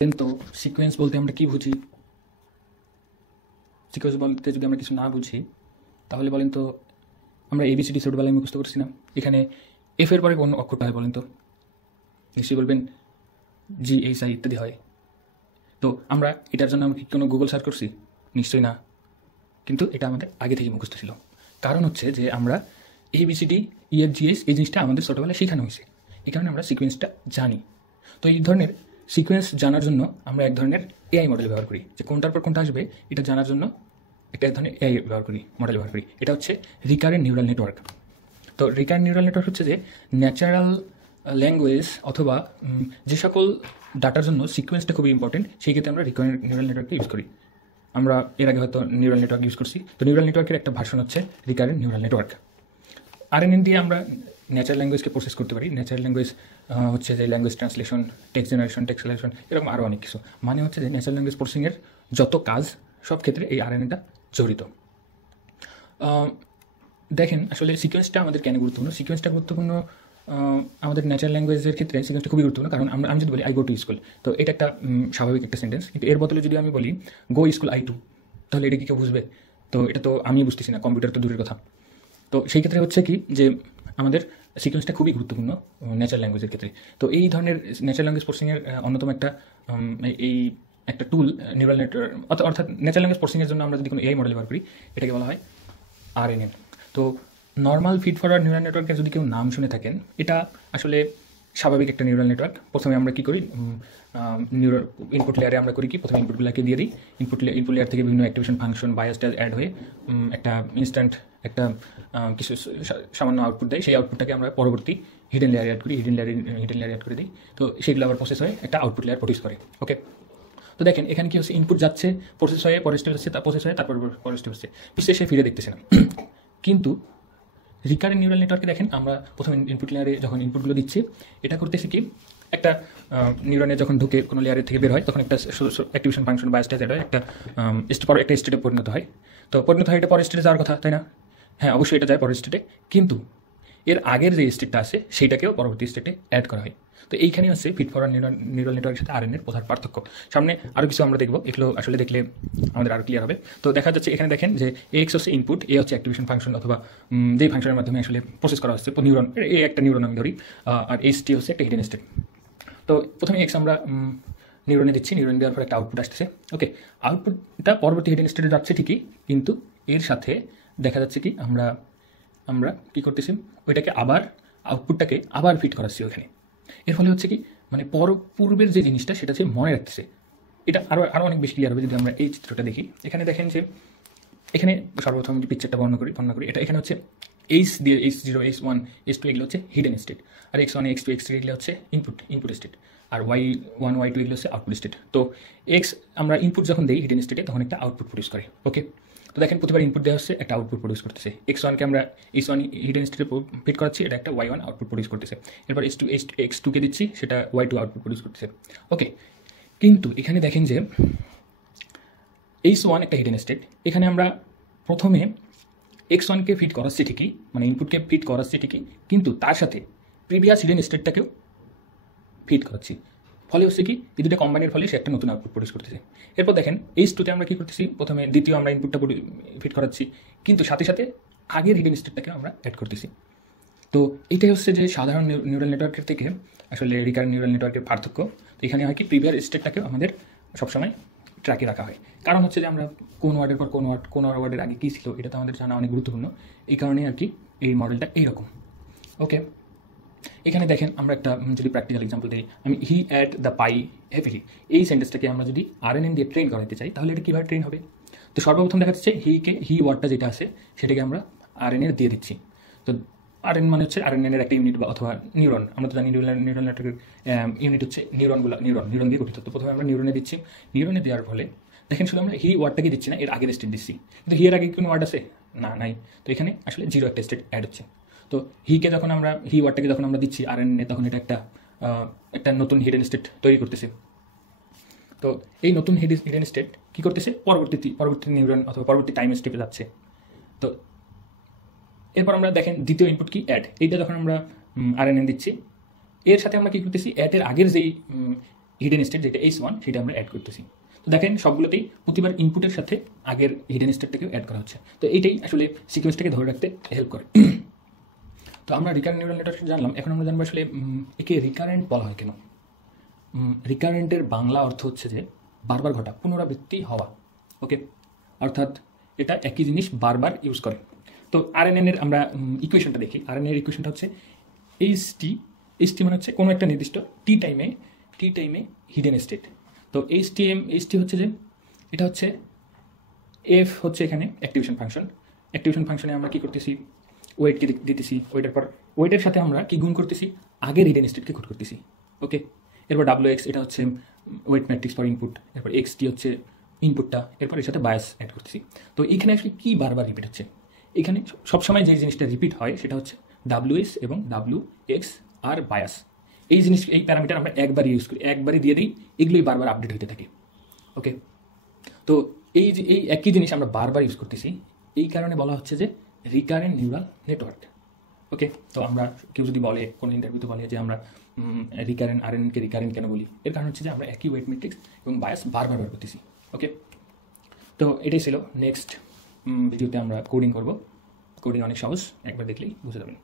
তো সিকোয়েন্স বলতে আমরা কি বুঝি? সিকোয়েন্স বলতে যদি আমরা কিছু না বুঝি তাহলে বলেন তো আমরা এবিসিডি ছোটবেলায় মুখস্থ করছি না? এখানে এফ এর পরে কোন অক্ষরটা হয় বলেন তো? নিশ্চয়ই বলবেন জি, এইচ, আই ইত্যাদি হয়। তো আমরা এটার জন্য আমরা কি কোনো গুগল সার্চ করছি? নিশ্চয়ই না। কিন্তু এটা আমাদের আগে থেকে মুখস্থ ছিল। কারণ হচ্ছে যে আমরা এবিসিডি, ইএফ, জিএস এই জিনিসটা আমাদের ছোটোবেলায় শেখানো হয়েছে। এই কারণে আমরা সিকোয়েন্সটা জানি। তো এই ধরনের সিকোয়েন্স জানার জন্য আমরা এক ধরনের এআই মডেল ব্যবহার করি, যে কোনটার পর কোনটা আসবে এটা জানার জন্য এক ধরনের এআই ব্যবহার করি, মডেল ব্যবহার করি। এটা হচ্ছে রিকারেন্ট নিউরাল নেটওয়ার্ক। তো রিকারেন্ট নিউরাল নেটওয়ার্ক হচ্ছে যে ন্যাচারাল ল্যাঙ্গুয়েজ অথবা যে সকল ডাটার জন্য সিকোয়েন্সটা খুবই ইম্পর্টেন্ট, সেই ক্ষেত্রে আমরা রিকারেন্ট নিউরাল নেটওয়ার্ককে ইউজ করি। আমরা এর আগে হয়তো নিউরাল নেটওয়ার্ক ইউজ করছি। তো নিউরাল নেটওয়ার্কের একটা ভার্সন হচ্ছে রিকারেন্ট নিউরাল নেটওয়ার্ক। আরএনএন দিয়ে আমরা ন্যাচারাল ল্যাঙ্গুয়েজকে প্রসেস করতে পারি। ন্যাচারাল ল্যাঙ্গুয়েজ হচ্ছে যে language translation, text generation, text এরকম আরও অনেক কিছু। মানে হচ্ছে যে ন্যাচারাল ল্যাঙ্গুয়েজ প্রসেসিংয়ের যত কাজ সব ক্ষেত্রে এই আরএনএটা জড়িত। দেখেন আসলে সিকোয়েন্সটা আমাদের কেন গুরুত্বপূর্ণ? সিকোয়েন্সটা গুরুত্বপূর্ণ আমাদের ন্যাচারাল ল্যাঙ্গুয়েজের ক্ষেত্রে সিকোয়েন্সটা খুবই গুরুত্বপূর্ণ। কারণ আমি যদি বলি আই গো টু স্কুল, তো এটা একটা স্বাভাবিক একটা সেন্টেন্স। কিন্তু এর বদলে যদি আমি বলি গো স্কুল আই টু, তাহলে এটা কি কেউ বুঝবে? তো এটা তো আমি বুঝতেছি না, কম্পিউটার তো দূরের কথা। তো সেই ক্ষেত্রে হচ্ছে কি যে আমাদের সিকোয়েন্সটা খুবই গুরুত্বপূর্ণ ন্যাচারাল ল্যাঙ্গুয়েজের ক্ষেত্রে। তো এই ধরনের ন্যাচারাল ল্যাঙ্গুয়েজ প্রসেসিংয়ের অন্যতম একটা এই একটা টুল নিউরাল নেটওয়ার্ক, অর্থাৎ ন্যাচারাল ল্যাঙ্গুয়েজ প্রসেসিংয়ের জন্য আমরা যদি কোনো এআই মডেল ব্যবহার করি, এটাকে বলা হয় আরএনএন। তো নর্মাল ফিড ফরওয়ার্ড নিউরাল নেটওয়ার্কের যদি কেউ নাম শুনে থাকেন, এটা আসলে স্বাভাবিক একটা নিউরাল নেটওয়ার্ক। প্রথমে আমরা কী করি, নিউরাল ইনপুট লেয়ারে আমরা করি কি, প্রথমে ইনপুটগুলোকে দিয়ে দিই। ইনপুট লেয়ার থেকে বিভিন্ন অ্যাক্টিভেশন ফাংশন বায়াসটা অ্যাড হয়ে একটা ইনস্ট্যান্ট একটা কিছু সামান্য আউটপুট দেয়। সেই আউটপুটটাকে আমরা পরবর্তী হিডেন লেয়ারে অ্যাড করি, হিডেন লেয়ারে অ্যাড করে দিই। তো সেগুলো আবার প্রসেস হয়ে একটা আউটপুট লেয়ার প্রডিউস করে। ওকে, তো দেখেন এখানে কি হচ্ছে, ইনপুট যাচ্ছে, প্রসেস হয়ে পরের স্টেপ যাচ্ছে, প্রসেস হয়ে তারপর পরের স্টেপ হচ্ছে, পিছিয়ে সে ফিরে দেখতেছে না। কিন্তু রিকারেন্ট নিউরাল নেটওয়ার্কে দেখেন আমরা প্রথমে ইনপুট লেয়ারে যখন ইনপুটগুলো দিচ্ছি, এটা করতেছি কি, একটা নিউরনে যখন ঢুকে কোনো লেয়ারের থেকে বের হয় তখন একটা অ্যাক্টিভেশন ফাংশন বা স্টেজ হয়, একটা একটা স্টেটে পরিণত হয়। তো পরিণত হয় এটা পরের স্টেটে যাওয়ার কথা, তাই না? হ্যাঁ, অবশ্যই এটা যায় পরের স্টেটে, কিন্তু এর আগের যে স্টেটটা আছে সেইটাকেও পরবর্তী স্টেটে অ্যাড করা হয়। তো এইখানে হচ্ছে ফিড ফরওয়ার্ড নিউরাল নেটওয়ার্কের সাথে আরএনএর প্রধান পার্থক্য। সামনে আরও কিছু আমরা দেখবো, এগুলো আসলে দেখলে আমাদের আরও ক্লিয়ার হবে। তো দেখা যাচ্ছে এখানে দেখেন যে এক্স হচ্ছে ইনপুট, এ হচ্ছে অ্যাক্টিভেশন ফাংশন অথবা যেই ফাংশনের মাধ্যমে আসলে প্রসেস করা হচ্ছে নিউরন, এই একটা নিউরন আমি ধরি, আর এইচ টি হচ্ছে একটা হিডেন স্টেট। তো প্রথমে এক্স আমরা নিউরনে দিচ্ছি, নিউরন দেওয়ার পর একটা আউটপুট আসতেছে। ওকে, আউটপুটটা পরবর্তী হিডেন স্টেটে যাচ্ছে ঠিকই, কিন্তু এর সাথে দেখা যাচ্ছে কি আমরা কী করতেছি, ওইটাকে আবার আউটপুটটাকে আবার ফিট করাচ্ছি ওখানে। এর ফলে হচ্ছে কি, মানে পূর্বের যে জিনিসটা সেটা সে মনে রাখতেছে। এটা আরও অনেক বেশি ক্লিয়ার হবে যদি আমরা এই চিত্রটা দেখি। এখানে দেখেন যে এখানে সর্বপ্রথম যে পিকচারটা বর্ণনা করি, এটা এখানে হচ্ছে এইচ দিয়ে H0, H1, H2 এগুলো হচ্ছে হিডেন স্টেট, আর X1, X2, X3 এগুলো হচ্ছে ইনপুট স্টেট, আর Y1, Y2 এগুলো হচ্ছে আউটপুট স্টেট। তো আমরা ইনপুট যখন দিই হিডেন স্টেটে তখন একটা আউটপুট প্রডিউস করে। ওকে, তো দেখেন প্রতিবার ইনপুট দেওয়া হচ্ছে, একটা আউটপুট প্রডিউস করতেছে। X1কে আমরা H1 হিডেন স্টেটে ফিট করাচ্ছি, এটা একটা Y1 আউটপুট প্রডিউস করতেছে। এরপর X2কে দিচ্ছি, সেটা Y2 আউটপুট প্রডিউস করতেছে। ওকে, কিন্তু এখানে দেখেন যে H1 একটা হিডেন স্টেট, এখানে আমরা প্রথমে X1কে ফিট করাচ্ছি ঠিকই, মানে ইনপুটকে ফিট করাচ্ছি ঠিকই, কিন্তু তার সাথে প্রিভিয়াস হিডেন স্টেটটাকেও ফিট করাচ্ছি। ফলে হচ্ছে কি, এই দুটো কম্বাইনের ফলে সে একটা নতুন আউটপুট প্রডিউস করতেছে। এরপর দেখেন H2তে আমরা কী করতেছি, প্রথমে দ্বিতীয় আমরা ইনপুটটা ফিট করাচ্ছি, কিন্তু সাথে সাথে আগের হিডেন স্টেটটাকে আমরা অ্যাড করতেছি। তো এইটাই হচ্ছে যে সাধারণ নিউরাল নেটওয়ার্কের থেকে আসলে রিকারেন্ট নিউরাল নেটওয়ার্কের পার্থক্য। তো এখানে হয় কি, প্রিভিয়াস স্টেটটাকেও আমাদের সবসময় ট্র্যাকে রাখা হয়। কারণ হচ্ছে যে আমরা কোন ওয়ার্ডের পর কোন ওয়ার্ডের আগে কী ছিল এটা তো আমাদের জানা অনেক গুরুত্বপূর্ণ। এই কারণেই আর কি এই মডেলটা এইরকম। ওকে, এখানে দেখেন আমরা একটা যদি প্র্যাকটিক্যাল এক্সাম্পল দিই, আমি হি অ্যাট দ্য পাই হ্যাপিলি, এই সেন্টেন্সটাকে আমরা যদি আরএনএন দিয়ে ট্রেন করাতে চাই তাহলে এটা কীভাবে ট্রেন হবে? তো সর্বপ্রথম দেখা যাচ্ছে হি ওয়ার্ডটা যেটা আছে সেটাকে আমরা আরএনএ দিয়ে দিচ্ছি। তো আরএন মানে হচ্ছে আরএনএনের একটা ইউনিট বা অথবা নিউরন। আমরা তো জানি নিউরাল নেটওয়ার্কের ইউনিট হচ্ছে নিউরন দিয়ে গঠিত। তো প্রথমে আমরা নিউরনে দিচ্ছি, নিউরনে দেওয়ার ফলে দেখেন শুধু আমরা হি ওয়ার্ডটাকে দিচ্ছি না, এর আগের স্টেট দিচ্ছি, কিন্তু হি এর আগে কোনো ওয়ার্ড আছে না, নাই। তো এখানে আসলে জিরো একটা স্টেট অ্যাড হচ্ছে। তো হি ওয়ার্ডটাকে যখন আমরা দিচ্ছি আরএনএ, তখন এটা একটা নতুন হিডেন স্টেট তৈরি করতেছে। তো এই নতুন হিডেন স্টেট কী করতেছে, পরবর্তী নিউরন অথবা পরবর্তী টাইম স্টেপে যাচ্ছে। তো এরপর আমরা দেখেন দ্বিতীয় ইনপুট কি, অ্যাড। এইটা যখন আমরা আরএনএন দিচ্ছি, এর সাথে আমরা কী করতেছি, অ্যাডের আগের যেই হিডেন স্টেট যেটা H1 সেটা আমরা অ্যাড করতেছি। তো দেখেন সবগুলোতেই প্রতিবার ইনপুটের সাথে আগের হিডেন স্টেটটাকেও অ্যাড করা হচ্ছে। তো এইটাই আসলে সিকোয়েন্সটাকে ধরে রাখতে হেল্প করে। তো আমরা রিকারেন্ট নিউরাল নেটওয়ার্ক জানলাম, এখন আমরা জানবো আসলে একে রিকারেন্ট বলা হয় কেন। রিকারেন্টের বাংলা অর্থ হচ্ছে যে বারবার ঘটা, পুনরাবৃত্তি হওয়া। ওকে, অর্থাৎ এটা একই জিনিস বারবার ইউজ করে। তো RNN এর আমরা ইকুয়েশনটা দেখি। RNN এর ইকুয়েশনটা হচ্ছে HT মানে হচ্ছে কোনো একটা নির্দিষ্ট টি টাইমে হিডেন স্টেট। তো HT হচ্ছে যে এটা হচ্ছে এফ হচ্ছে এখানে অ্যাক্টিভেশন ফাংশনে আমরা কি করতেছি, ওয়েটকে দিতেছি, ওয়েটের সাথে আমরা কি গুণ করতেছি, আগের হিডেন স্টেটকে গুণ করতেছি। ওকে, এরপর WX এটা হচ্ছে ওয়েট ম্যাট্রিক্স ফর ইনপুট, এরপর XT হচ্ছে ইনপুটটা, এরপর এর সাথে বায়াস অ্যাড করতেছি। তো এইখানে আসলে কি বারবার রিপিট হচ্ছে, এখানে সবসময় যে জিনিসটা রিপিট হয় সেটা হচ্ছে WS এবং WX আর বায়াস। এই প্যারামিটার আমরা একবারই ইউজ করি, একবারই দিয়ে দিই, এগুলোই বারবার আপডেট হতে থাকে। ওকে, তো এই একই জিনিস আমরা বারবার ইউজ করতেছি, এই কারণে বলা হচ্ছে যে রিকারেন্ট নিউরাল নেটওয়ার্ক। ওকে, তো আমরা কেউ যদি বলে কোনো ইন্টারভিউতে বলে যে আমরা RNNকে রিকারেন্ট কেন বলি, এর কারণ হচ্ছে যে আমরা একই ওয়েট ম্যাট্রিক্স এবং বায়াস বারবার করতেছি। ওকে, তো এটাই ছিল। নেক্সট ভিডিওতে আমরা কোডিং করব। কোডিং অনেক সহজ, একবার দেখলেই বুঝে যাবেন।